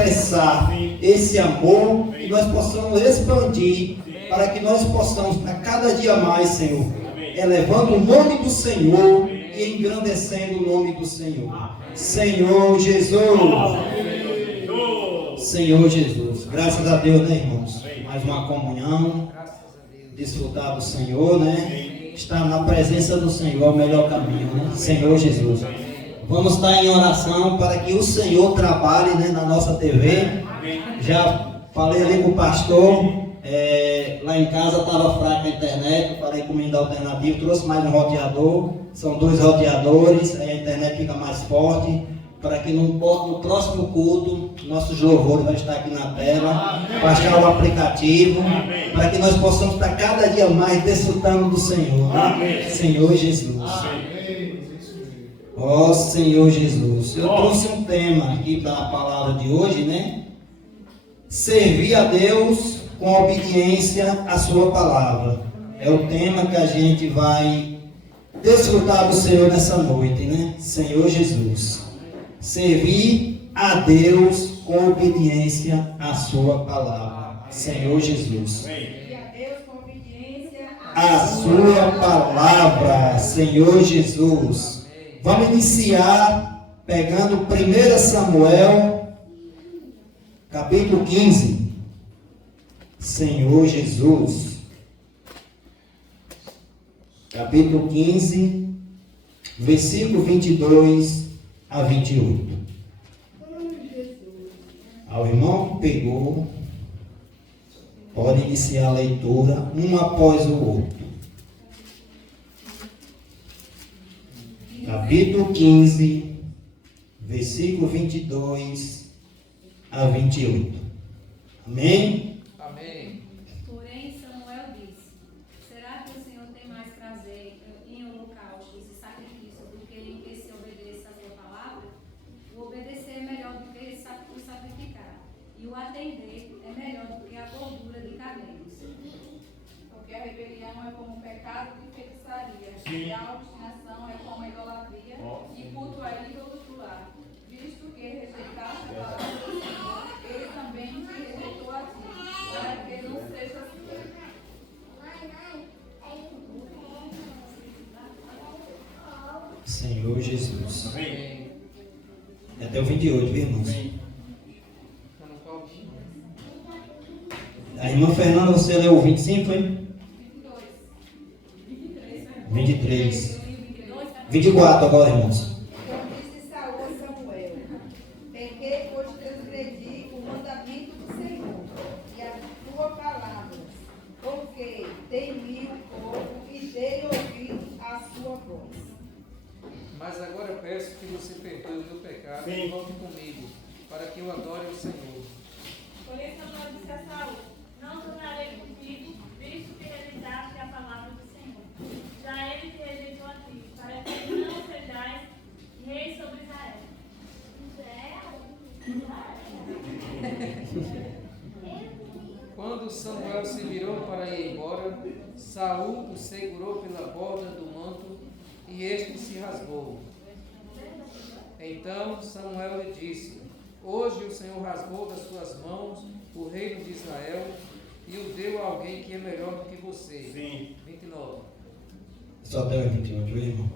expressar esse amor, que nós possamos expandir, para que nós possamos, a cada dia mais, Senhor, elevando o nome do Senhor e engrandecendo o nome do Senhor. Senhor Jesus. Senhor Jesus. Graças a Deus, né, irmãos? Mais uma comunhão. Desfrutar do Senhor, né? Estar na presença do Senhor é o melhor caminho, né? Senhor Jesus. Vamos estar em oração para que o Senhor trabalhe, né, na nossa TV. Já falei ali com o pastor. Lá em casa estava fraca a internet, eu falei com o menino da alternativa, trouxe mais um roteador, são 2 roteadores, aí a internet fica mais forte, para que no próximo culto, nossos louvores vão estar aqui na tela, baixar o aplicativo, para que nós possamos estar cada dia mais desfrutando do Senhor, né? Senhor Jesus. Ó Senhor Jesus, eu trouxe um tema aqui para a palavra de hoje, né? Servir a Deus com obediência à sua palavra. É o tema que a gente vai desfrutar do Senhor nessa noite, né? Senhor Jesus. Servir a Deus com obediência à sua palavra. Senhor Jesus. Servir a Deus com obediência à sua palavra. Senhor Jesus. Vamos iniciar pegando 1 Samuel, capítulo 15. Senhor Jesus, capítulo 15, versículo 22 a 28. Ao irmão que pegou, pode iniciar a leitura um após o outro. Capítulo 15, versículo 22 a 28. Amém? Porém, Samuel disse: será que o Senhor tem mais prazer em holocaustos e sacrifícios do que em que se obedeça a sua palavra? O obedecer é melhor do que o sacrificar, e o atender é melhor do que a gordura de camelos. Porque a rebelião é como o pecado de feitiçaria, e a obstinação é como a idolatria, e culto a ídolos do lar. Visto que rejeitaste a palavra do Senhor, ele também te rejeitou a ti. Para que não seja assim. Senhor Jesus. Amém. Até o 28, viu, irmãos? A irmã Fernanda, você leu o 25, foi? 23. 24 agora, irmãos. Disse Saul a Samuel: pequei, pois transgredi o mandamento do Senhor e a tua palavra, porque temi o povo e dei ouvido à sua voz. Mas agora peço que você perdoe o meu pecado e volte comigo, para que eu adore o Senhor. Porém, Samuel disse a Saul: não tornarei contigo, visto que rejeitaste a palavra do Senhor. Já ele te rejeitou a ti, para que não sejais rei sobre Israel. Quando Samuel se virou para ir embora, Saul o segurou pela borda do manto e este se rasgou. Então Samuel lhe disse: hoje o Senhor rasgou das suas mãos o reino de Israel e o deu a alguém que é melhor do que você. Sim. 29. Só até o 28, viu, irmão?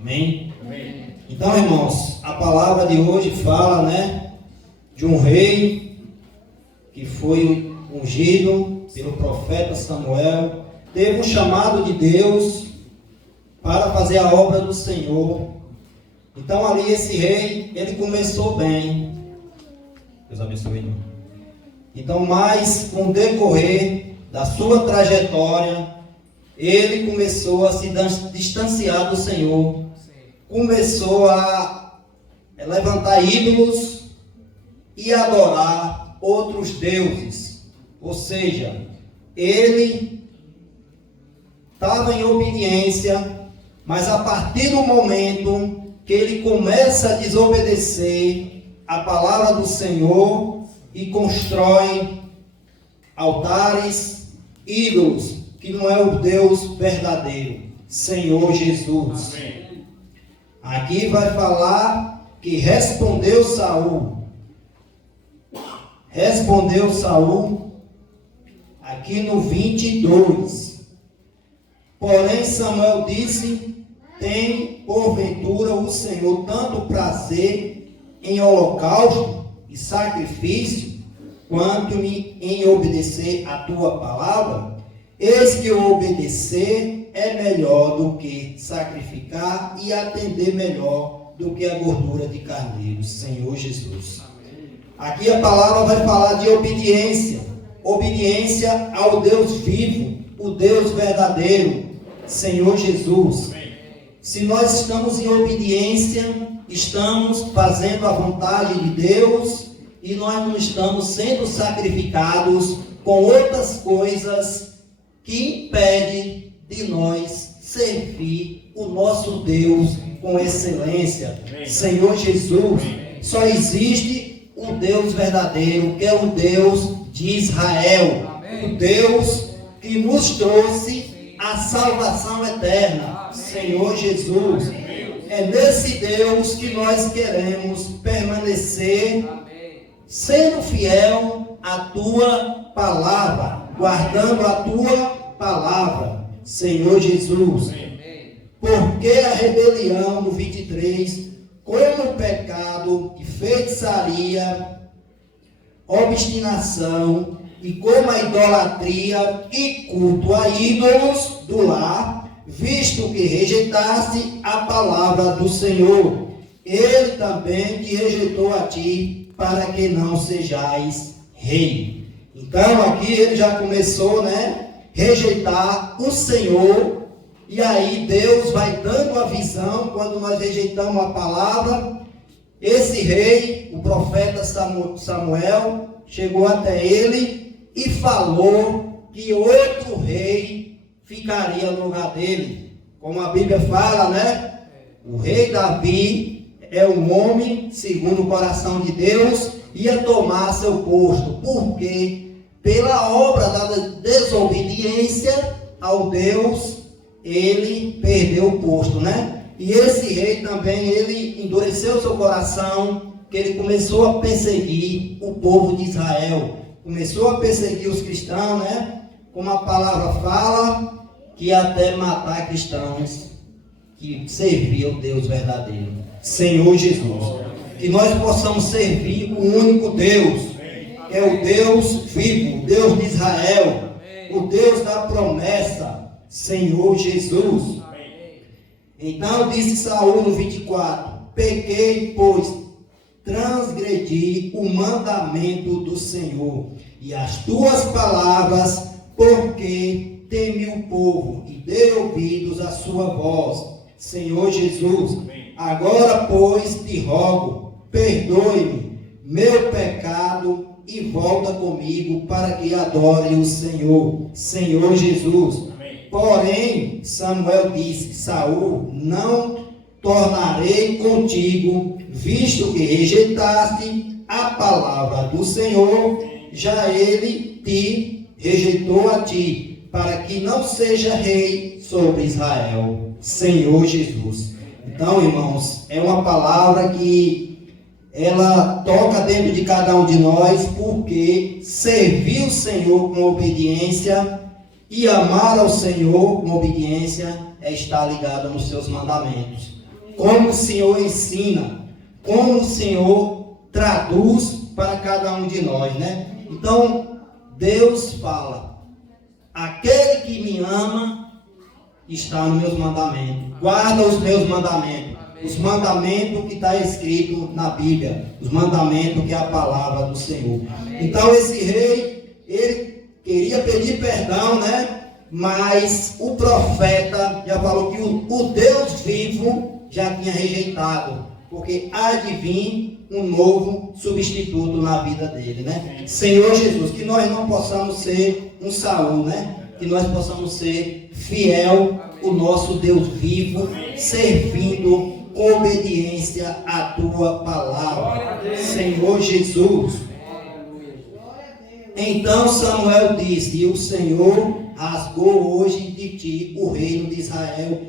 Amém. Amém? Então, irmãos, a palavra de hoje fala, né, de um rei que foi ungido pelo profeta Samuel, teve um chamado de Deus para fazer a obra do Senhor. Então ali esse rei, ele começou bem. Deus abençoe, irmão. Então, mas com o decorrer da sua trajetória, ele começou a se distanciar do Senhor. Começou a levantar ídolos e adorar outros deuses. Ou seja, ele estava em obediência, mas a partir do momento que ele começa a desobedecer a palavra do Senhor e constrói altares, ídolos, que não é o Deus verdadeiro, Senhor Jesus. Amém. Aqui vai falar que respondeu Saul. Respondeu Saul, aqui no 22. Porém Samuel disse, tem porventura o Senhor tanto prazer em holocausto e sacrifício, quanto em obedecer a tua palavra? Eis que o obedecer é melhor do que sacrificar e atender melhor do que a gordura de carneiros. Senhor Jesus. Aqui a palavra vai falar de obediência. Obediência ao Deus vivo, o Deus verdadeiro, Senhor Jesus. Se nós estamos em obediência, estamos fazendo a vontade de Deus e nós não estamos sendo sacrificados com outras coisas que impedem de nós servir o nosso Deus com excelência. Senhor Jesus, só existe o Deus verdadeiro, que é o Deus de Israel, o Deus que nos trouxe a salvação eterna. Senhor Jesus, é nesse Deus que nós queremos permanecer, sendo fiel à tua palavra, guardando a tua palavra, Senhor Jesus. Porque a rebelião, no 23, como o pecado de feitiçaria, obstinação, e como a idolatria e culto a ídolos do lar, visto que rejeitaste a palavra do Senhor, ele também te rejeitou a ti, para que não sejais rei. Então aqui ele já começou, rejeitar o Senhor, e aí Deus vai dando a visão, quando nós rejeitamos a palavra. Esse rei, o profeta Samuel, chegou até ele e falou que outro rei ficaria no lugar dele. Como a Bíblia fala, o rei Davi é um homem segundo o coração de Deus, ia tomar seu posto, porque pela obra da desobediência ao Deus, ele perdeu o posto, E esse rei também, ele endureceu seu coração, que ele começou a perseguir o povo de Israel, começou a perseguir os cristãos, Como a palavra fala, que até matar cristãos que serviam o Deus verdadeiro, Senhor Jesus. Que nós possamos servir o único Deus, que é o Deus vivo, o Deus de Israel, o Deus da promessa, Senhor Jesus. Então disse Saul no 24, pequei, pois transgredi o mandamento do Senhor e as tuas palavras, porque temi o povo e dei ouvidos à sua voz. Senhor Jesus, agora pois te rogo, perdoe-me meu pecado e volta comigo para que adore o Senhor. Senhor Jesus. Porém, Samuel disse, Saul, não tornarei contigo, visto que rejeitaste a palavra do Senhor, já ele te rejeitou a ti, para que não seja rei sobre Israel. Senhor Jesus. Então, irmãos, é uma palavra que ela toca dentro de cada um de nós, porque servir o Senhor com obediência e amar ao Senhor com obediência é estar ligado nos seus mandamentos. Como o Senhor ensina, como o Senhor traduz para cada um de nós, Então, Deus fala, aquele que me ama está nos meus mandamentos, guarda os meus mandamentos, os mandamentos que está escrito na Bíblia, os mandamentos que é a palavra do Senhor. Então esse rei, ele queria pedir perdão, mas o profeta já falou que o Deus vivo já tinha rejeitado, porque há de vir um novo substituto na vida dele, Senhor Jesus, que nós não possamos ser um Saul, que nós possamos ser fiel ao nosso Deus vivo, servindo com obediência à tua palavra, Senhor Jesus. Então Samuel disse, e o Senhor rasgou hoje de ti o reino de Israel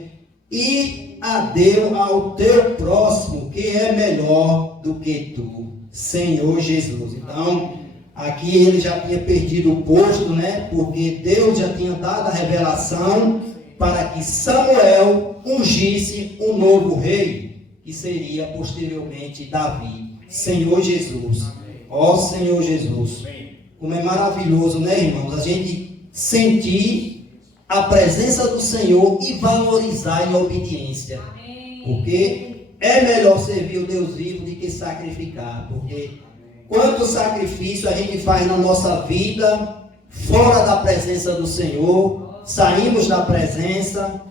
e a deu ao teu próximo, que é melhor do que tu, Senhor Jesus. Então, Aqui ele já tinha perdido o posto, né? Porque Deus já tinha dado a revelação para que Samuel ungisse um novo rei, que seria posteriormente Davi. Senhor Jesus. Ó Senhor Jesus. Como é maravilhoso, né, irmãos? A gente sentir a presença do Senhor e valorizar em obediência. Porque é melhor servir o Deus vivo do que sacrificar. Porque quanto sacrifício a gente faz na nossa vida, fora da presença do Senhor, saímos da presença,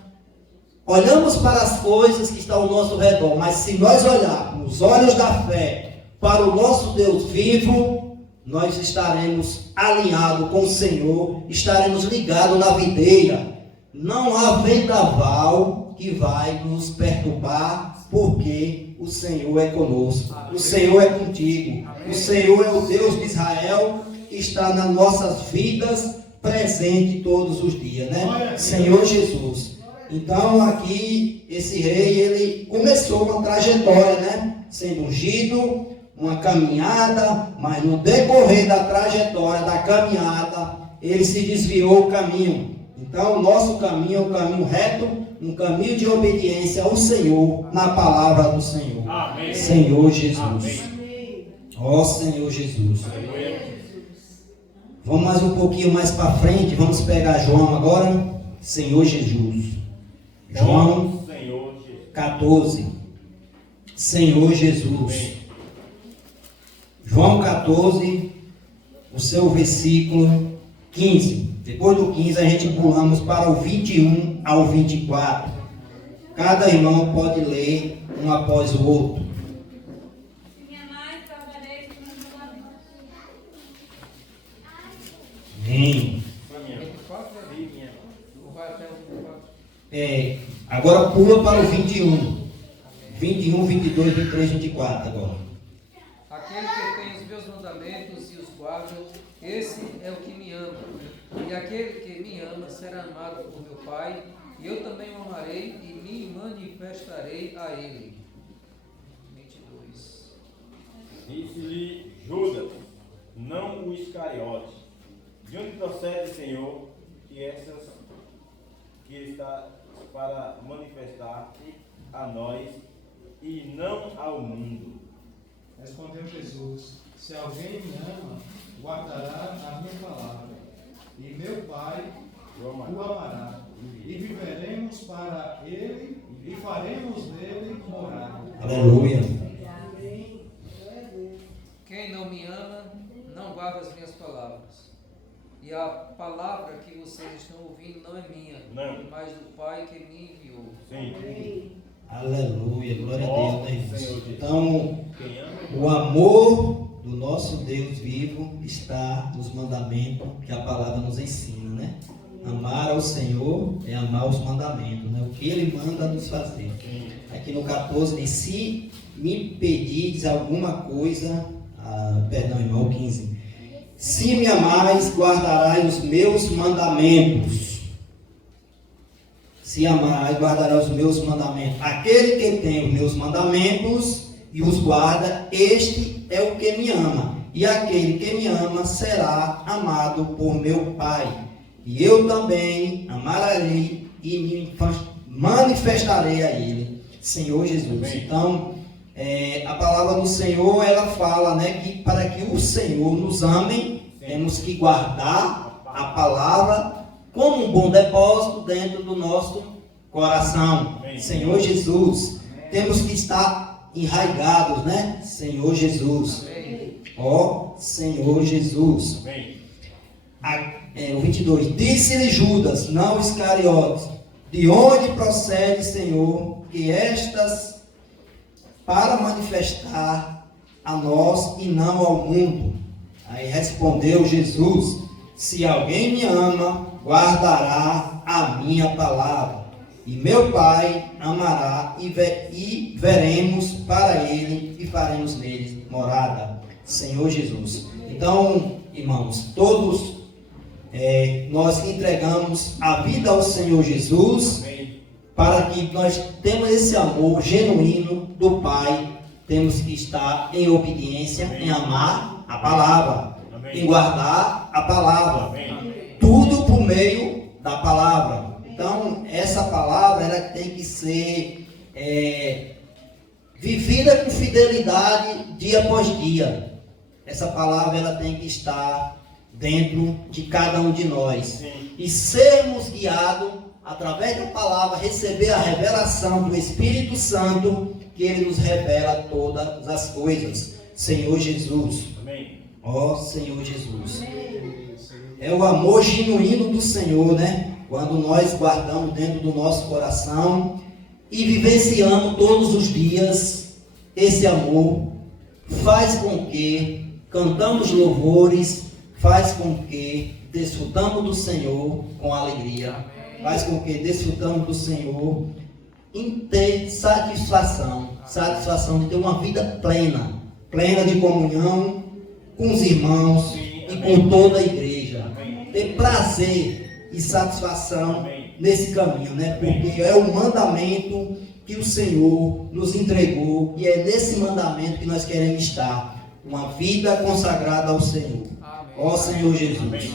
olhamos para as coisas que estão ao nosso redor, mas se nós olharmos os olhos da fé para o nosso Deus vivo, nós estaremos alinhados com o Senhor, estaremos ligados na videira. Não há vendaval que vai nos perturbar, porque o Senhor é conosco, o Senhor é contigo, o Senhor é o Deus de Israel, que está nas nossas vidas, presente todos os dias, né? Senhor Jesus. Então aqui, esse rei, ele começou uma trajetória, né? Sendo ungido, uma caminhada, mas no decorrer da trajetória, da caminhada, ele se desviou o caminho. Então o nosso caminho é um caminho reto, um caminho de obediência ao Senhor, na palavra do Senhor. Amém. Senhor Jesus. Amém. Ó Senhor Jesus. Amém. Vamos mais um pouquinho mais para frente, vamos pegar João agora. Senhor Jesus. João Senhor Jesus. 14. Senhor Jesus. João 14, o seu versículo 15. Depois do 15 a gente pulamos para o 21 ao 24. Cada irmão pode ler um após o outro. Se me amais, guardareis os meus mandamentos. Amém. 24 é Bíblia. Ou vai até o 24? Agora pula para o 21. 21, 22, 23, 24 agora. Aquele que tem os meus mandamentos e os guarda, esse é o que me ama. E aquele que me ama será amado por meu Pai, e eu também o amarei e me manifestarei a ele. 22. Disse-lhe Judas, não o Iscariote, de onde procede, Senhor, que está para manifestar-te a nós e não ao mundo. Respondeu Jesus: se alguém me ama, guardará a minha palavra, e meu Pai o amará, e viveremos para ele, e faremos nele morada. Aleluia. Quem não me ama, não guarda as minhas palavras. E a palavra que vocês estão ouvindo não é minha, Não. mas do Pai que me enviou. Sim. Aleluia. Glória a Deus, né, irmãos? Senhor Jesus. Então, Quem ama? o amor do nosso Deus vivo está nos mandamentos que a palavra nos ensina, né? Amar ao Senhor é amar os mandamentos, né? O que Ele manda nos fazer. Aqui no 14 diz, se me pedires alguma coisa, perdão, irmão, 15. Se me amais, guardarai os meus mandamentos. Se amai, guardará os meus mandamentos. Aquele que tem os meus mandamentos e os guarda, este é o que me ama. E aquele que me ama será amado por meu Pai. E eu também amarei e me manifestarei a ele. Senhor Jesus. Amém. Então, a palavra do Senhor, ela fala, né, que para que o Senhor nos ame, temos que guardar a palavra como um bom depósito dentro do nosso coração. Amém. Senhor Jesus, temos que estar enraigados, né? Senhor Jesus. Amém. Ó Senhor Jesus. Amém. O 22. Disse-lhe Judas, não Iscariotes, de onde procede, Senhor, que estas para manifestar a nós e não ao mundo. Aí respondeu Jesus, se alguém me ama, guardará a minha palavra, e meu Pai amará, e veremos para ele, e faremos nele morada. Senhor Jesus. Então, irmãos, todos nós entregamos a vida ao Senhor Jesus, Amém. para que nós temos esse amor genuíno do Pai, temos que estar em obediência, em amar a palavra. Amém. em guardar a palavra. Amém. Tudo por meio da palavra. Então, essa palavra ela tem que ser vivida com fidelidade dia após dia. Essa palavra ela tem que estar dentro de cada um de nós. Sim. E sermos guiados através da palavra, receber a revelação do Espírito Santo, que ele nos revela todas as coisas. Senhor Jesus. Amém. Ó Senhor Jesus. É o amor genuíno do Senhor, né? Quando nós guardamos dentro do nosso coração e vivenciamos todos os dias esse amor, faz com que cantamos louvores, faz com que desfrutamos do Senhor com alegria, faz com que desfrutamos do Senhor em ter satisfação de ter uma vida plena de comunhão com os irmãos e com toda a igreja, ter prazer e satisfação nesse caminho, né? Porque é o mandamento que o Senhor nos entregou e é nesse mandamento que nós queremos estar. Uma vida consagrada ao Senhor. Ó Senhor Jesus.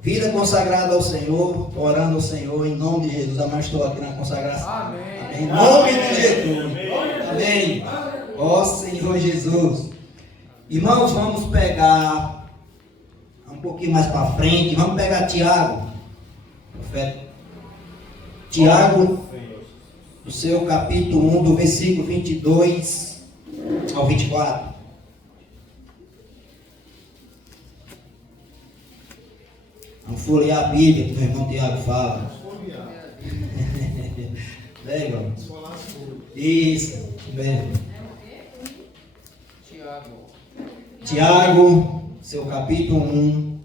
Vida consagrada ao Senhor, orando ao Senhor em nome de Jesus. Amém. Estou aqui na consagração. Amém. Em nome de Jesus. Amém. Ó Senhor Jesus. Irmãos, vamos pegar um pouquinho mais para frente. Vamos pegar Tiago. Profeta. Tiago, do seu capítulo 1, do versículo 22 ao 24. Vamos folhear a Bíblia, que o irmão Tiago fala. Lembra? Isso mesmo. Tiago, seu capítulo 1,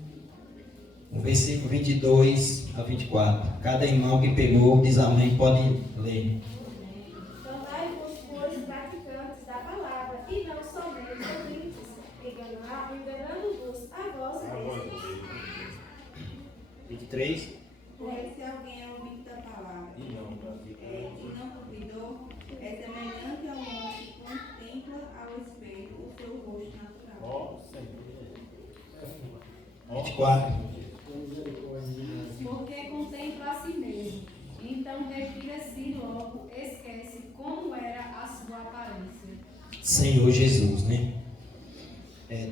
o versículo 22 a 24. Cada irmão que pegou diz amém, pode ler. Tornai-vos, pois, praticantes da palavra, e não somente ouvintes, enganando-vos a vós mesmos. 23. Se alguém é ouvinte da palavra e não cumpridor, é semelhante ao homem que contempla ao espelho o seu rosto natural. 24. Porque contempla a si mesmo, então retira-se logo, esquece como era a sua aparência. Senhor Jesus, né?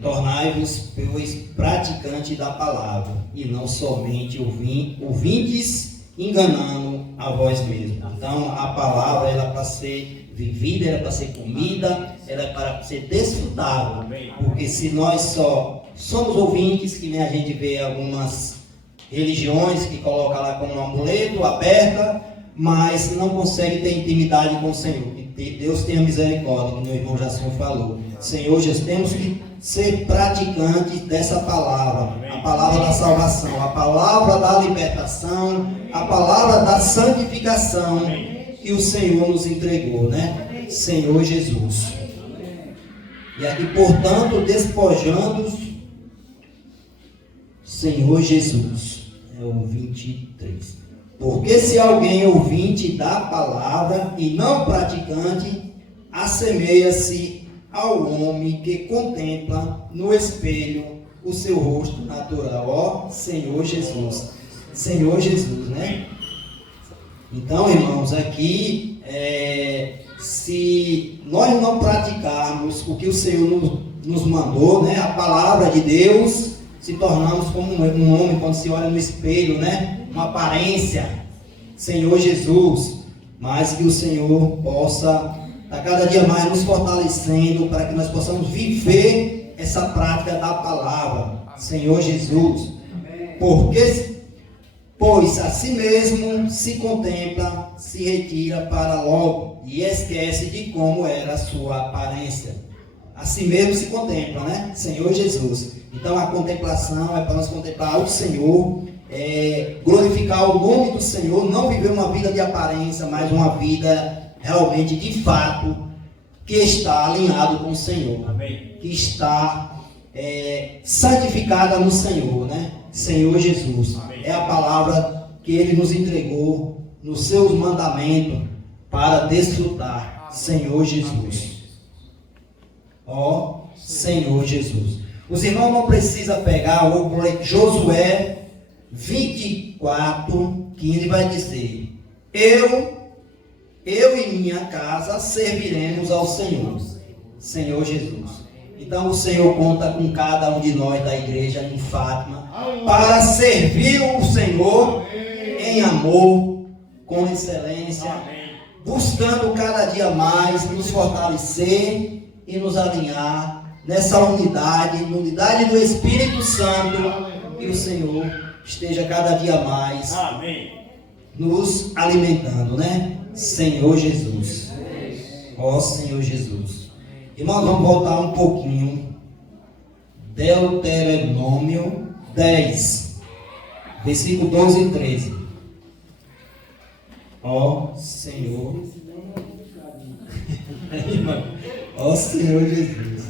Tornai-vos, pois, praticantes da palavra, e não somente ouvintes, enganando a vós mesmos. Então, a palavra ela é para ser vivida, ela é para ser comida, ela é para ser desfrutável. Porque se nós só somos ouvintes, que nem a gente vê algumas religiões que colocam lá como um amuleto, aberta, mas não consegue ter intimidade com o Senhor. Que Deus tenha misericórdia, que meu irmão Jacinho falou. Senhor Jesus, temos que ser praticantes dessa palavra, a palavra da salvação, a palavra da libertação, a palavra da santificação que o Senhor nos entregou, né? Senhor Jesus. E aqui, portanto, despojando-os, Senhor Jesus, é o 23. Porque se alguém é ouvinte da palavra e não praticante, assemelha-se ao homem que contempla no espelho o seu rosto natural. Ó Senhor Jesus. Senhor Jesus, né? Então, irmãos, aqui, se nós não praticarmos o que o Senhor nos mandou, né? A palavra de Deus, se tornamos como um homem quando se olha no espelho, né? Uma aparência. Senhor Jesus. Mas que o Senhor possa estar cada dia mais nos fortalecendo para que nós possamos viver essa prática da palavra. Senhor Jesus. Pois a si mesmo se contempla, se retira para logo e esquece de como era a sua aparência. A si mesmo se contempla, né? Senhor Jesus. Então a contemplação é para nós contemplar o Senhor, glorificar o nome do Senhor, não viver uma vida de aparência, mas uma vida realmente de fato que está alinhado com o Senhor. Amém. Que está santificada no Senhor, né? Senhor Jesus. Amém. É a palavra que Ele nos entregou nos seus mandamentos para desfrutar. Amém. Senhor Jesus. Ó Senhor Jesus. Os irmãos não precisam pegar o Josué 24:15 vai dizer: eu e minha casa serviremos ao Senhor, Senhor Jesus. Então o Senhor conta com cada um de nós da igreja em Fátima para servir o Senhor em amor, com excelência, buscando cada dia mais nos fortalecer e nos alinhar nessa unidade do Espírito Santo, que o Senhor esteja cada dia mais nos alimentando, né? Senhor Jesus. Ó Senhor Jesus. E nós vamos voltar um pouquinho. Deuteronômio 10, versículo 12 e 13. Ó Senhor. Ó Senhor Jesus.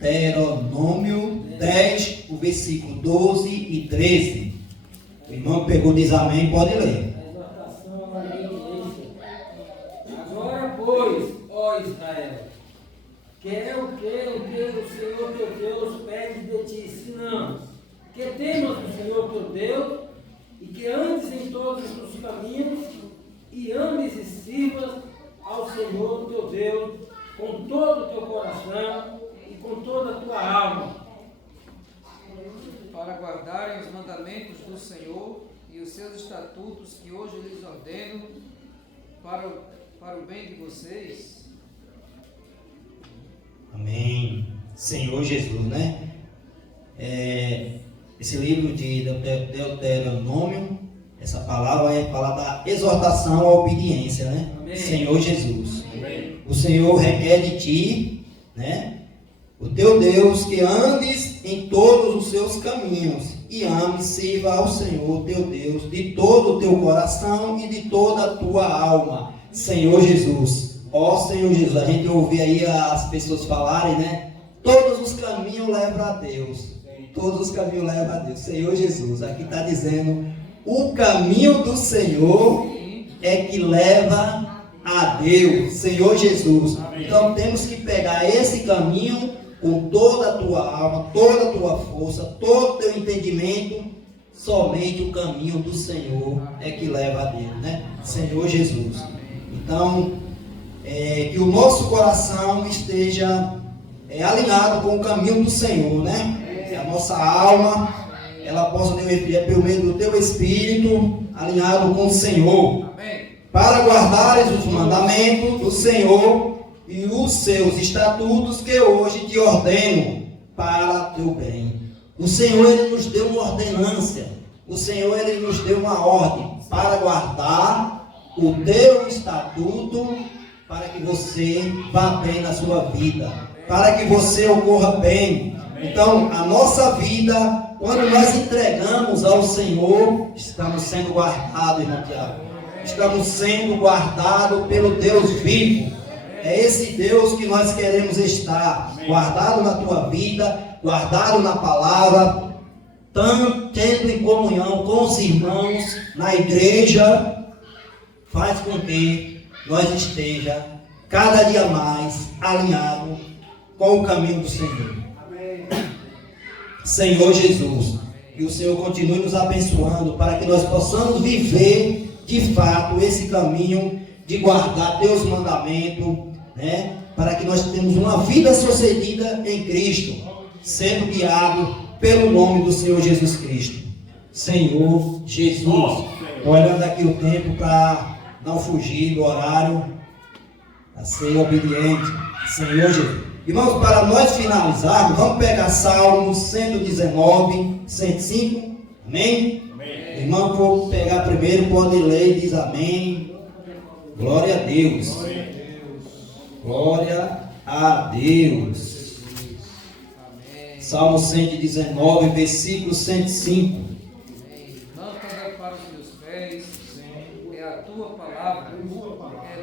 Deuteronômio 10, o versículo 12 e 13. O irmão pegou, diz amém, pode ler. Agora, pois, ó Israel, que é o que o Senhor teu Deus pede de ti, senão que temas o Senhor teu Deus e que andes em todos os teus caminhos e ames e sirvas ao Senhor teu Deus com todo o teu coração e com toda a tua alma, para guardarem os mandamentos do Senhor e os seus estatutos que hoje lhes ordeno para o bem de vocês. Amém. Senhor Jesus, né? Esse livro de Deuteronômio, essa palavra é palavra da exortação à obediência, né? Amém. Senhor Jesus. Amém. O Senhor requer de ti, né? O teu Deus, que andes em todos os seus caminhos e ame, sirva ao Senhor teu Deus de todo o teu coração e de toda a tua alma. Senhor Jesus. Ó Senhor Jesus, a gente ouve aí as pessoas falarem, né? Todos os caminhos levam a Deus. Todos os caminhos levam a Deus. Senhor Jesus, aqui está dizendo: o caminho do Senhor é que leva a Deus. Senhor Jesus. Então temos que pegar esse caminho com toda a tua alma, toda a tua força, todo o teu entendimento. Somente o caminho do Senhor é que leva a Deus, né? Senhor Jesus. Então, que o nosso coração esteja alinhado com o caminho do Senhor, né? Que a nossa alma, ela possa ter pelo meio do teu Espírito, alinhado com o Senhor. Amém. Para guardares os mandamentos do Senhor e os seus estatutos que hoje te ordeno para teu bem. O Senhor, Ele nos deu uma ordenância. O Senhor, Ele nos deu uma ordem para guardar o teu estatuto, para que você vá bem na sua vida, para que você ocorra bem. Então, a nossa vida, quando nós entregamos ao Senhor, estamos sendo guardados, irmão Tiago. Estamos sendo guardados pelo Deus vivo. É esse Deus que nós queremos estar, guardado na tua vida, guardado na palavra, tendo em comunhão com os irmãos na igreja, faz com que nós esteja cada dia mais alinhado com o caminho do Senhor. Senhor Jesus, que o Senhor continue nos abençoando para que nós possamos viver de fato esse caminho de guardar teus mandamentos, né? Para que nós tenhamos uma vida sucedida em Cristo, sendo guiado pelo nome do Senhor Jesus Cristo. Senhor Jesus, estou olhando aqui o tempo para não fugir do horário, para ser obediente. Senhor Jesus. Irmãos, para nós finalizarmos, vamos pegar Salmo 119, 105. Amém? Amém. Irmão, vou pegar primeiro, pode ler e diz amém. Glória a Deus. Glória a Deus. Amém. Salmo 119, versículo 105. Amém. Lâmpada para os meus pés é a tua palavra, é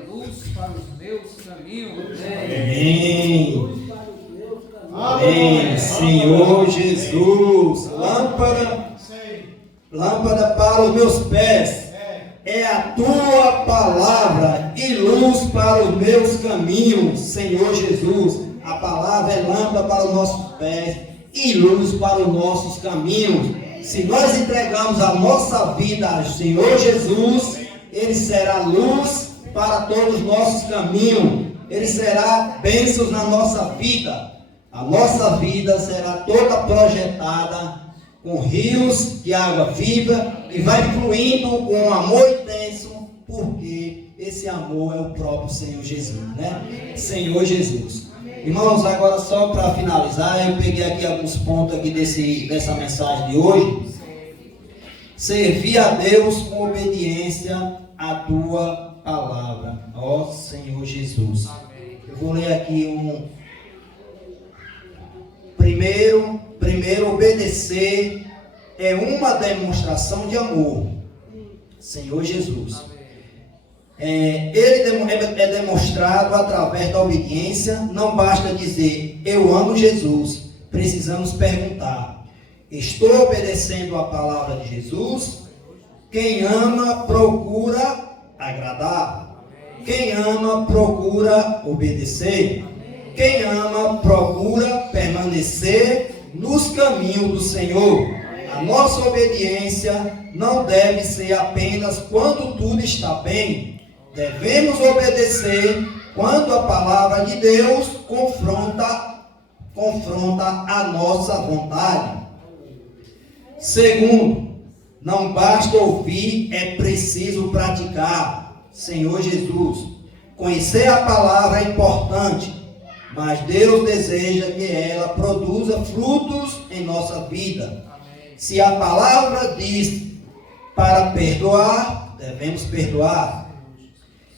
luz para os meus caminhos. Amém. Amém. Senhor Jesus, lâmpada para os meus pés é a tua palavra e luz para os meus caminhos, Senhor Jesus. A palavra é lâmpada para os nossos pés e luz para os nossos caminhos. Se nós entregamos a nossa vida ao Senhor Jesus, Ele será luz para todos os nossos caminhos. Ele será bênçãos na nossa vida. A nossa vida será toda projetada com rios de água viva e vai fluindo com um amor intenso, porque esse amor é o próprio Senhor Jesus, né? Senhor Jesus. Irmãos, agora só para finalizar, eu peguei aqui alguns pontos aqui dessa mensagem de hoje. Servir a Deus com obediência à tua palavra, ó Senhor Jesus. Eu vou ler aqui Primeiro, obedecer é uma demonstração de amor. Senhor Jesus. Ele é demonstrado através da obediência. Não basta dizer, eu amo Jesus. Precisamos perguntar, estou obedecendo a palavra de Jesus? Quem ama, procura agradar. Quem ama, procura obedecer. Quem ama, procura permanecer nos caminhos do Senhor. A nossa obediência não deve ser apenas quando tudo está bem. Devemos obedecer quando a palavra de Deus confronta a nossa vontade. Segundo, não basta ouvir, é preciso praticar. Senhor Jesus, conhecer a palavra é importante, mas Deus deseja que ela produza frutos em nossa vida. Se a palavra diz para perdoar, devemos perdoar.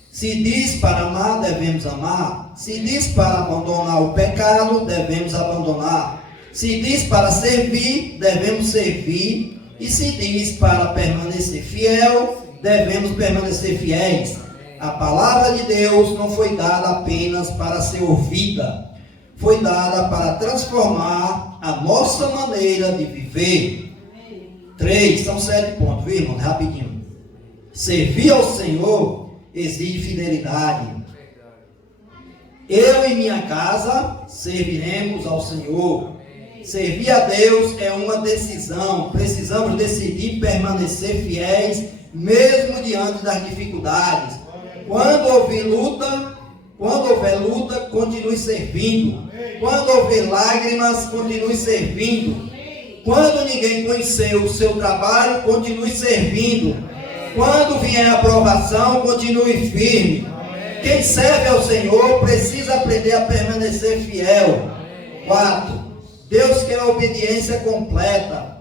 Se diz para amar, devemos amar. Se diz para abandonar o pecado, devemos abandonar. Se diz para servir, devemos servir. E se diz para permanecer fiel, devemos permanecer fiéis. A palavra de Deus não foi dada apenas para ser ouvida, foi dada para transformar a nossa maneira de viver. 3, são 7 pontos, viu, irmão? Rapidinho. Servir ao Senhor exige fidelidade. Eu e minha casa serviremos ao Senhor. Servir a Deus é uma decisão. Precisamos decidir permanecer fiéis, mesmo diante das dificuldades. Quando houver luta, continue servindo. Quando houver lágrimas, continue servindo. Quando ninguém conheceu o seu trabalho, continue servindo. Quando vier a aprovação, continue firme. Quem serve ao Senhor precisa aprender a permanecer fiel. 4. Deus quer a obediência completa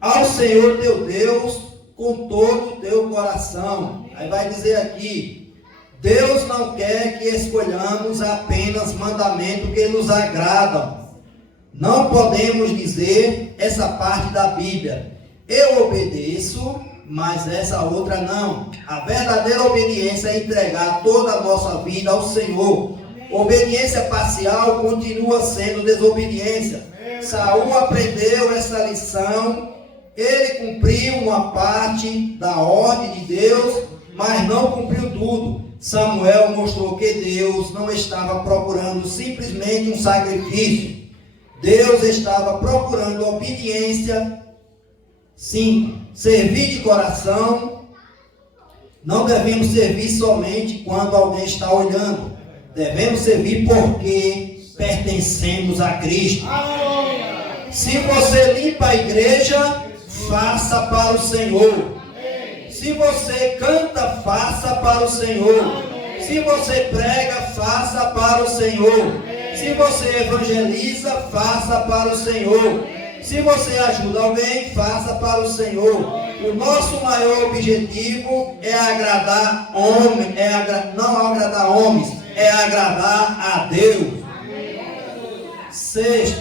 ao Senhor teu Deus com todo o teu coração. Aí vai dizer aqui, Deus não quer que escolhamos apenas mandamentos que nos agradam. Não podemos dizer essa parte da Bíblia, eu obedeço, mas essa outra não. A verdadeira obediência é entregar toda a nossa vida ao Senhor. Obediência parcial continua sendo desobediência. Saul aprendeu essa lição, ele cumpriu uma parte da ordem de Deus, mas não cumpriu tudo. Samuel mostrou que Deus não estava procurando simplesmente um sacrifício. Deus estava procurando obediência. 5. Servir de coração. Não devemos servir somente quando alguém está olhando. Devemos servir porque pertencemos a Cristo. Se você limpa a igreja, faça para o Senhor. Se você canta, faça para o Senhor. Se você prega, faça para o Senhor. Se você evangeliza, faça para o Senhor. Se você ajuda alguém, faça para o Senhor. O nosso maior objetivo é agradar homens, não agradar homens, é agradar a Deus. 6.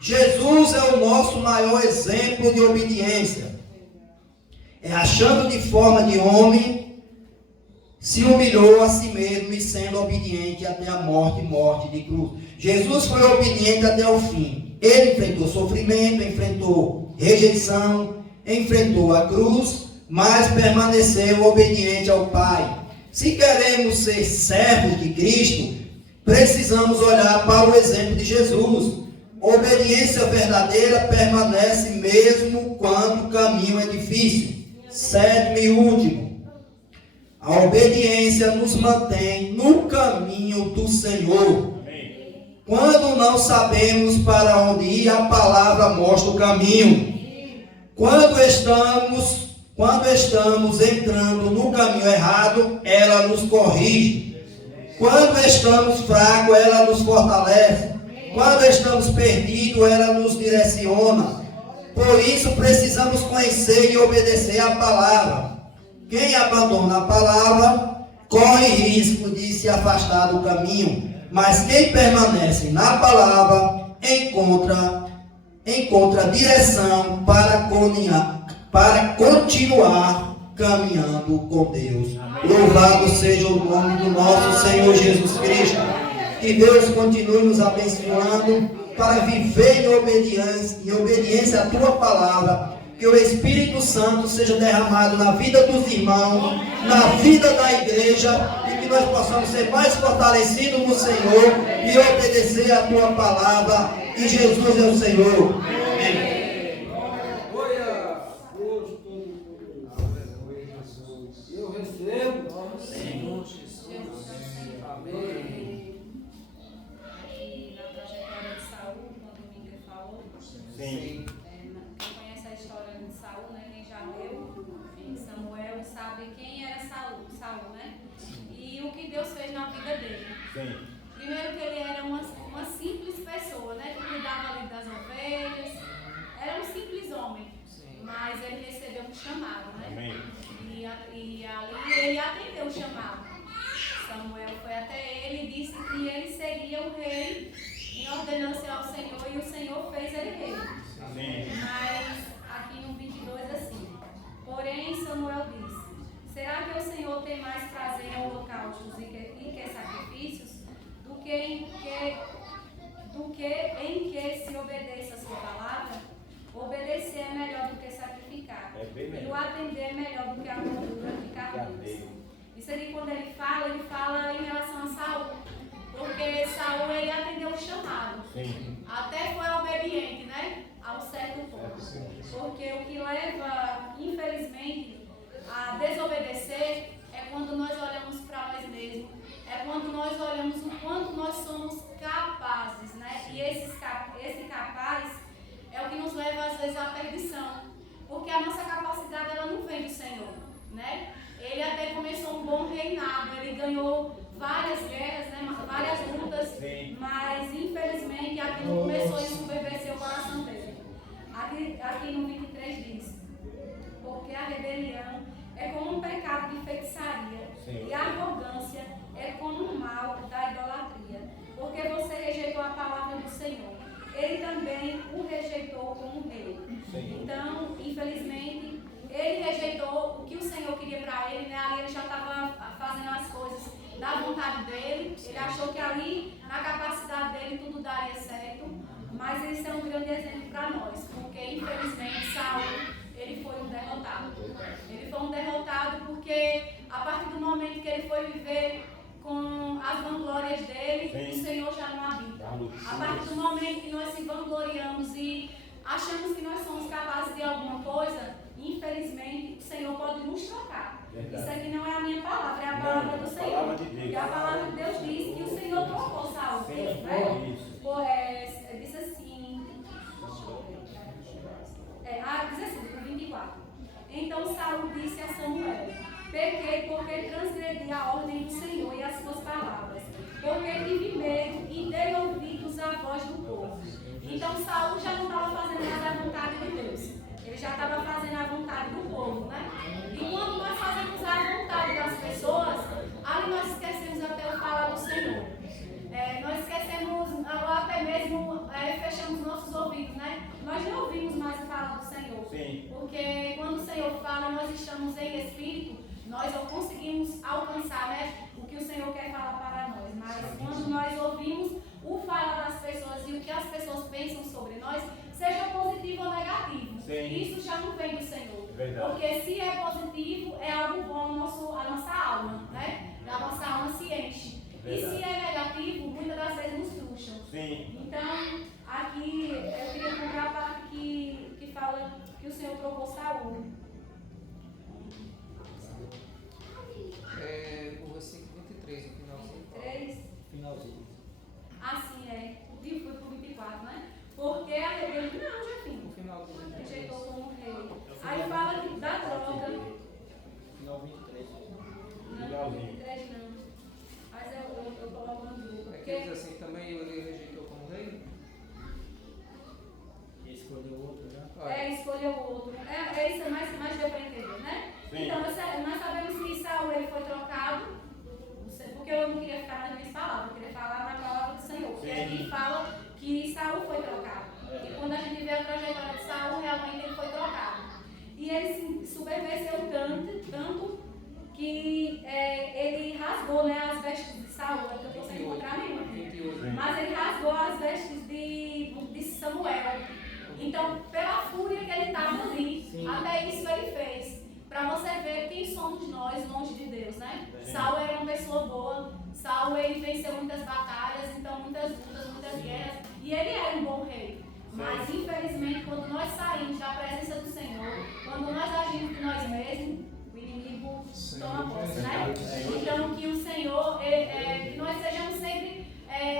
Jesus é o nosso maior exemplo de obediência. É achando de forma de homem, se humilhou a si mesmo e sendo obediente até a morte de cruz. Jesus foi obediente até o fim. Ele enfrentou sofrimento, enfrentou rejeição, enfrentou a cruz, mas permaneceu obediente ao Pai. Se queremos ser servos de Cristo, precisamos olhar para o exemplo de Jesus. Obediência verdadeira permanece mesmo quando o caminho é difícil. Sétimo e último, a obediência nos mantém no caminho do Senhor. Quando não sabemos para onde ir, a palavra mostra o caminho. Quando estamos entrando no caminho errado, ela nos corrige. Quando estamos fracos, ela nos fortalece. Quando estamos perdidos, ela nos direciona. Por isso precisamos conhecer e obedecer a palavra. Quem abandona a palavra corre risco de se afastar do caminho. Mas quem permanece na palavra encontra direção para continuar caminhando com Deus. Louvado seja o nome do nosso Senhor Jesus Cristo. Que Deus continue nos abençoando para viver em obediência à tua palavra. Que o Espírito Santo seja derramado na vida dos irmãos, na vida da igreja, e que nós possamos ser mais fortalecidos no Senhor e obedecer a tua palavra. E Jesus é o Senhor. Amém. Eu recebo. Senhor Jesus. Amém. E na trajetória de Saul, quando o Miguel falou, Sim. quem conhece a história de Saul, né? Quem já leu em Samuel sabe quem era Saul, né? E o que Deus fez na vida dele. Sim. Primeiro que ele era uma simples pessoa, né? Que cuidava ali das ovelhas. Era um simples homem. Mas ele recebeu um chamado, né? Amém. E ali ele atendeu o chamado. Samuel foi até ele e disse que ele seria o rei em ordenância ao Senhor, e o Senhor fez ele rei. Sim. Mas aqui no 22 assim: porém Samuel disse: será que o Senhor tem mais prazer em holocaustos e que sacrifícios do que em que se obedeça a sua palavra? Obedecer é melhor do que sacrificar, e o atender é melhor do que a gordura de carneiros. Isso ali, quando ele fala em relação a Saul, porque Saul ele atendeu o chamado. Sim. Até foi obediente, né? Ao certo ponto. Porque o que leva, infelizmente, a desobedecer é quando nós olhamos para nós mesmos. É quando nós olhamos o quanto nós somos capazes, né? E esse capaz é o que nos leva às vezes à perdição. Porque a nossa capacidade ela não vem do Senhor, né? Ele até começou um bom reinado, ele ganhou várias guerras, né? Várias lutas, mas infelizmente aquilo começou a ensoberbecer o coração dele. Aqui no 23 diz: porque a rebelião é como um pecado de feitiçaria, e a arrogância é como um mal da idolatria. Porque você rejeitou a palavra do Senhor, ele também o rejeitou como rei. Então, infelizmente, ele rejeitou o que o Senhor queria para ele, né? Ali ele já estava fazendo as coisas da vontade dele. Ele achou que ali, na capacidade dele, tudo daria certo. Mas isso é um grande exemplo para nós, porque infelizmente Saul, ele foi um derrotado. Ele foi um derrotado porque a partir do momento que ele foi viver com as vanglórias dele, o Senhor já não habita. A partir do momento que nós se vangloriamos e achamos que nós somos capazes de alguma coisa, infelizmente o Senhor pode nos trocar. Isso aqui não é a minha palavra, é a palavra do Senhor. E a palavra de Deus diz que o Senhor trocou Saul, né? Diz assim, diz assim, no 24. Então Saul disse a Samuel: pequei porque transgredi a ordem do Senhor e as suas palavras, porque tive medo e dei ouvidos à voz do povo. Então Saul já não estava fazendo mais a vontade de Deus, ele já estava fazendo a vontade do povo, né? E quando nós fazemos a vontade das pessoas, ali nós esquecemos até o falar do Senhor. Nós esquecemos, ou até mesmo fechamos nossos ouvidos, né? Nós não ouvimos mais o falar do Senhor. Sim. Porque quando o Senhor fala, nós estamos em espírito, nós não conseguimos alcançar, né, o que o Senhor quer falar para nós. Mas quando nós ouvimos o falar das pessoas e o que as pessoas pensam sobre nós, seja positivo ou negativo, isso já não vem do Senhor. Porque se é positivo, é algo bom a nossa alma, né? A nossa alma se enche. E se é negativo, muitas das vezes nos puxam. Sim. Então, aqui eu queria comprar a parte que fala que o Senhor trocou Saul. O versículo 23, no finalzinho. 3. Finalzinho. Assim é. O dia foi pro 24, né? Porque a rebelião. Não, já No final do rejeitou como rei. Aí fala que da troca. Final 23. Não, 23 não. Mas eu coloco no grupo. É que diz assim, também ele rejeitou como rei? E escolheu outro já? Escolheu outro. Isso mais deu para entender, né? Sim. Então, nós sabemos que Saul ele foi trocado, porque eu não queria ficar nas minhas palavras, eu queria falar na palavra do Senhor. Porque aqui fala que Saul foi trocado. E quando a gente vê a trajetória de Saul, realmente ele foi trocado. E ele se subverteu tanto que ele rasgou, né, as vestes de Saul, que eu estou sem encontrar nenhuma. Mas ele rasgou as vestes de Samuel. Então, pela fúria que ele estava ali, até isso ele fez. Para você ver quem somos nós longe de Deus, né? Saul era uma pessoa boa. Saul, ele venceu muitas batalhas, então muitas lutas, muitas guerras. E ele era um bom rei. Mas, infelizmente, quando nós saímos da presença do Senhor, quando nós agimos de nós mesmos, o inimigo toma posse, né? Então, que o Senhor, que nós sejamos sempre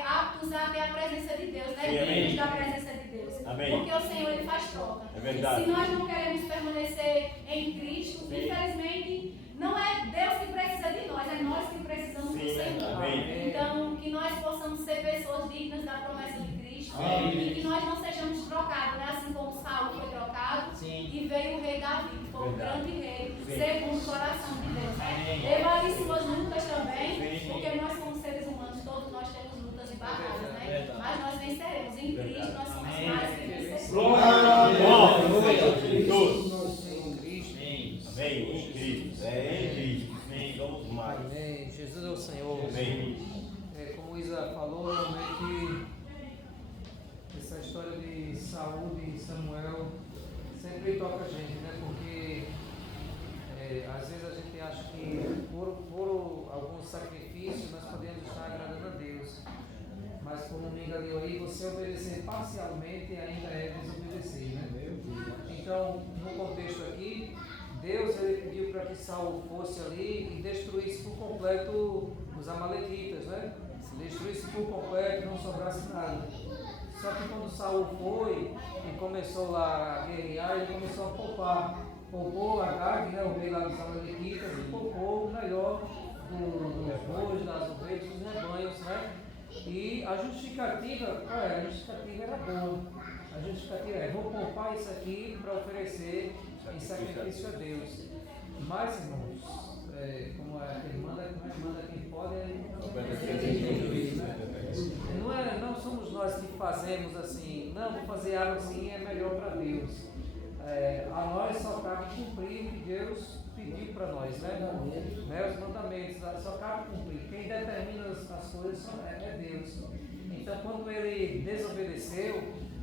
aptos a ter a presença de Deus, né? Dignos da presença de Deus. Amém. Porque o Senhor, ele faz troca. É verdade. Se nós não queremos permanecer em Cristo, infelizmente, não é Deus que precisa de nós, é nós que precisamos do Senhor. Amém. Então, que nós possamos ser pessoas dignas da promessa de Cristo. Amém. E que nós não sejamos trocados, né? Assim como Saul foi trocado. E veio o rei Davi, que foi um grande rei, segundo o coração de Deus, né? Levou suas lutas também, porque nós somos seres humanos, todos nós temos lutas e batalhas, né? Mas nós venceremos. Em Cristo nós somos mais que vencedores. Amém. Em Cristo. Em Cristo. Amém. Vamos mais. Amém. Jesus é o Senhor. Amém. Como o Isa falou, realmente essa história de Saúl e Samuel sempre toca a gente, né? Porque às vezes a gente acha que por alguns sacrifícios nós podemos estar agradando a Deus. Mas como o Miga leu aí, você obedecer parcialmente ainda é desobedecer, né? Então, no contexto aqui, Deus ele pediu para que Saul fosse ali e destruísse por completo os amalequitas, né? Destruísse por completo, não sobrasse nada. Só que quando Saul foi e começou lá a guerrear, ele começou a poupou Agag, né, o rei lá dos amalequitas, e poupou o melhor dos bois, das ovelhas, dos rebanhos, né? E a justificativa, qual era? A justificativa era boa. A justificativa é: vou poupar isso aqui para oferecer em sacrifício a Deus. Mas, irmãos, como quem manda quem pode, não somos nós que fazemos assim, não, vou fazer algo assim, é melhor para Deus. A nós só cabe cumprir o que Deus pediu para nós, né? Os mandamentos, só cabe cumprir. Quem determina as coisas é Deus. Então, quando ele desobedeceu,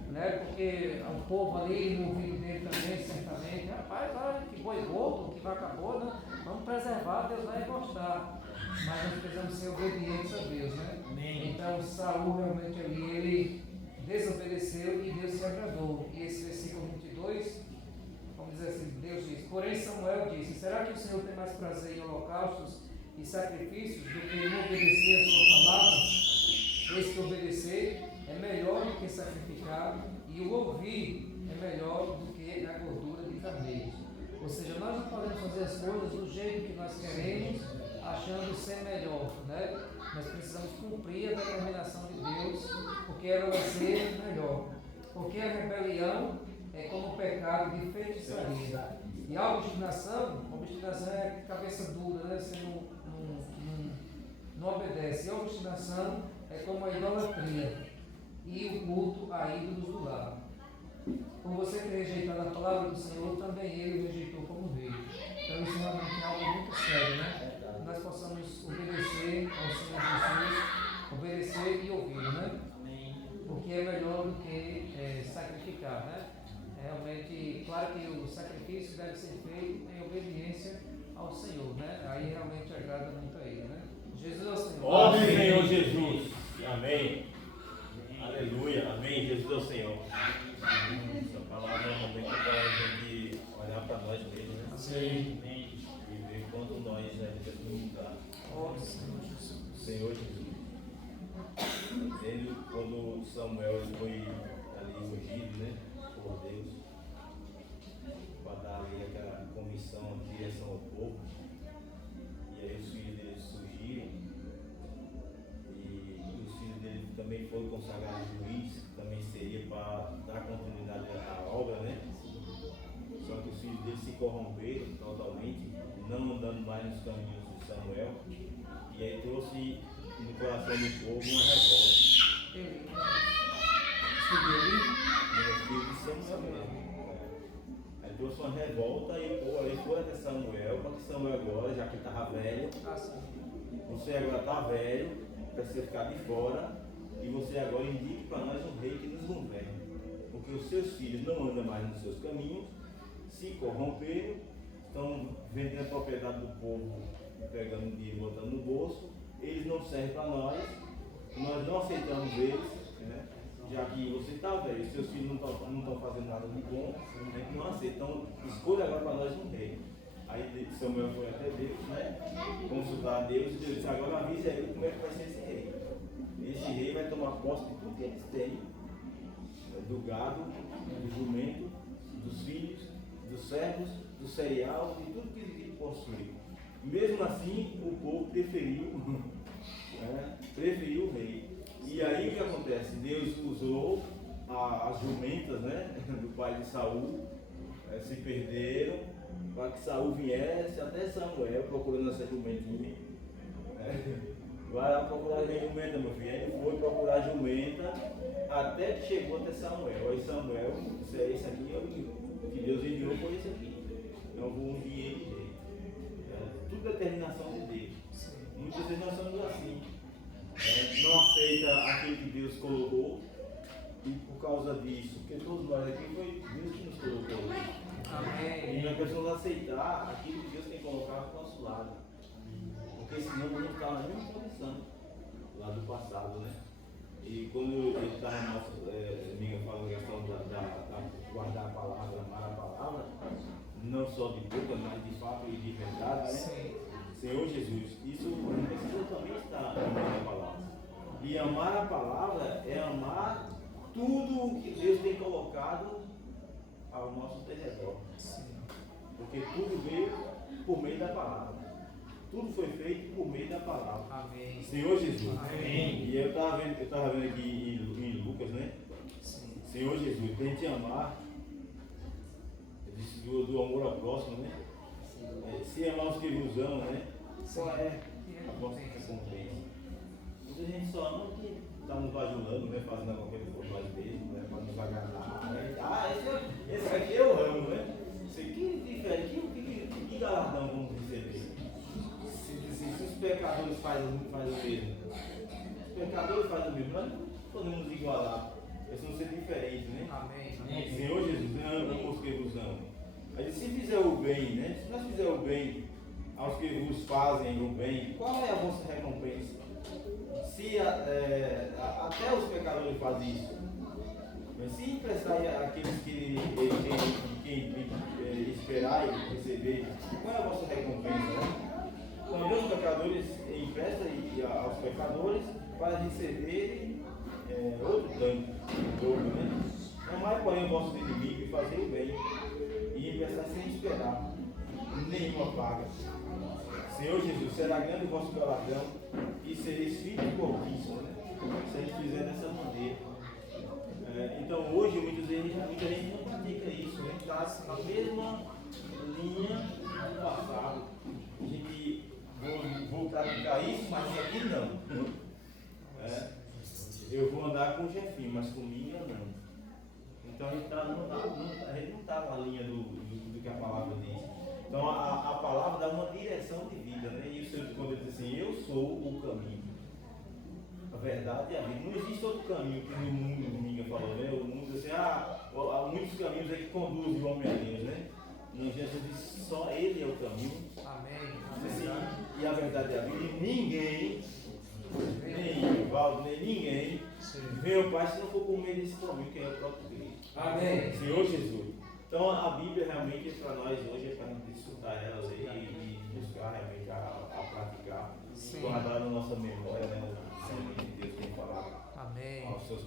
né, porque o povo ali, no ouvido dele também, certamente, rapaz, olha que boi gordo, que vaca boa, né? Vamos preservar, Deus vai gostar. Mas nós precisamos ser obedientes a Deus, né? Então, Saul realmente ali, ele desobedeceu e Deus se agradou. E esse versículo 22, vamos dizer assim, Deus diz: porém Samuel disse: será que o Senhor tem mais prazer em holocaustos e sacrifícios do que não obedecer a sua palavra? Esse que obedecer é melhor do que sacrificar, e o ouvir é melhor do que a gordura de carneiros. Ou seja, nós não podemos fazer as coisas do jeito que nós queremos, achando ser melhor, né? Nós precisamos cumprir a determinação de Deus, porque ela vai ser melhor. Porque a rebelião é como o pecado de feitiçaria. E a obstinação é cabeça dura, né? Você não obedece. E a obstinação é como a idolatria e o culto a ídolos do lar. Por você ter rejeitado a palavra do Senhor, também ele o rejeitou como rei. Então isso realmente é algo muito sério, né? Nós possamos obedecer ao Senhor Jesus, obedecer e ouvir, né? Porque é melhor do que sacrificar, né? Realmente, claro que o sacrifício deve ser feito em obediência ao Senhor, né? Aí realmente agrada muito a Ele, né? Jesus é o Senhor. Ó Senhor Jesus. Amém. Aleluia. Amém. Jesus é o Senhor. Essa palavra é um momento para a gente olhar para nós mesmos, né? Sim. E ver quanto nós devemos mudar. Ó Senhor Jesus. Senhor Jesus. Ele, quando Samuel foi ali ungido, né, por Deus, para dar ali aquela comissão, direção ao povo, e aí os filhos dele surgiram, e os filhos dele também foram consagrados juiz, também seria para dar continuidade à obra, né? Só que os filhos dele se corromperam totalmente, não andando mais nos caminhos de Samuel, e aí trouxe no coração do povo uma revolta. Ele. Filho de Samuel mesmo. Aí trouxe uma revolta e o povo ali foi até Samuel, para que Samuel agora, já que ele estava velho, você agora está velho, precisa ficar de fora, e você agora indique para nós um rei que nos governe. Porque os seus filhos não andam mais nos seus caminhos, se corromperam, estão vendendo a propriedade do povo, pegando dinheiro e botando no bolso, eles não servem para nós não aceitamos eles, né? Já que você está velho, seus filhos não estão fazendo nada de bom, a gente não aceita. Então, escolha agora para nós um rei. Aí Samuel foi até Deus, né? Consultar a Deus, e Deus disse: agora avisa ele como é que vai ser esse rei. Esse rei vai tomar posse de tudo que eles têm, do gado, do jumento, dos filhos, dos servos, do cereal, de tudo que ele possui. Mesmo assim, o povo preferiu o rei. E aí o que acontece? Deus usou as jumentas, né, do pai de Saul, se perderam, para que Saul viesse até Samuel procurando essa jumentinha. Vai lá procurar a jumenta, meu filho. Aí ele foi procurar a jumenta até que chegou até Samuel. Aí Samuel disse: é esse aqui, o que Deus enviou foi esse aqui. Eu vou ungir ele rei. Tudo determinação de Deus. Muitas vezes nós somos assim. Não aceita aquilo que Deus colocou, e por causa disso, porque todos nós aqui foi Deus que nos colocou. Amém. E nós precisamos aceitar aquilo que Deus tem colocado do nosso lado, porque senão nós não estamos na mesma condição lá do passado, né? E quando ele estava na nossa amiga falando a questão da guardar a palavra, amar a palavra, não só de boca, mas de fato e de verdade, né? Sim. Senhor Jesus, isso precisa também estar na palavra. E amar a palavra é amar tudo o que Deus tem colocado ao nosso derredor. Porque tudo veio por meio da palavra. Tudo foi feito por meio da palavra. Amém. Senhor Jesus. Amém. E eu estava vendo aqui em Lucas, né? Sim. Senhor Jesus, tente amar. Do amor ao próximo, né? Se amar os que vos amam, né? Qual é a vossa recompensa? Muita gente só ama que está nos bajulando, né? Fazendo qualquer coisa nós mesmos, né? Para nos agradar, né? Esse aqui eu amo, né? Isso aqui diferente, que galardão vamos receber? Se os pecadores fazem o mesmo, os pecadores fazem o mesmo, nós não podemos igualar, precisamos ser diferentes, né? Amém. Senhor Jesus, ama os que vos amam. Aí, se fizer o bem, né? Se nós fizer o bem aos que vos fazem o bem, qual é a vossa recompensa? Se até os pecadores fazem isso, mas se emprestar àqueles que esperar e receber, qual é a vossa recompensa? Né? Também os pecadores emprestam aos pecadores para receberem outro tanto, né? Amai, porém, o vosso inimigo e fazer o bem, e emprestar sem esperar nenhuma paga. Senhor Jesus, será grande o vosso galardão e sereis filhos de cobiça, né? Se a gente fizer dessa maneira. Então, hoje, muita gente não pratica isso, né? Está na mesma linha do passado. A gente vou praticar isso, mas isso aqui não. Eu vou andar com o Jefinho, mas comigo não. Então a gente não está na linha do que a palavra diz. Então a palavra dá uma direção de vida, né? E o Senhor, quando ele diz assim: eu sou o caminho, a verdade e a vida. Não existe outro caminho que no mundo, ninguém falou, né? O mundo assim, há muitos caminhos aí que conduzem o homem a Deus, né? No Jesus disse, só Ele é o caminho. Amém. E a verdade é a vida. E ninguém, nem Valdo, nem ninguém, vê o Pai se não for por meio desse caminho que é o próprio Cristo. Amém. Senhor Jesus. Então a Bíblia realmente para nós hoje é para a gente estudar ela e buscar realmente a praticar, guardar na nossa memória, né? O que de Deus tem falado Amém. aos seus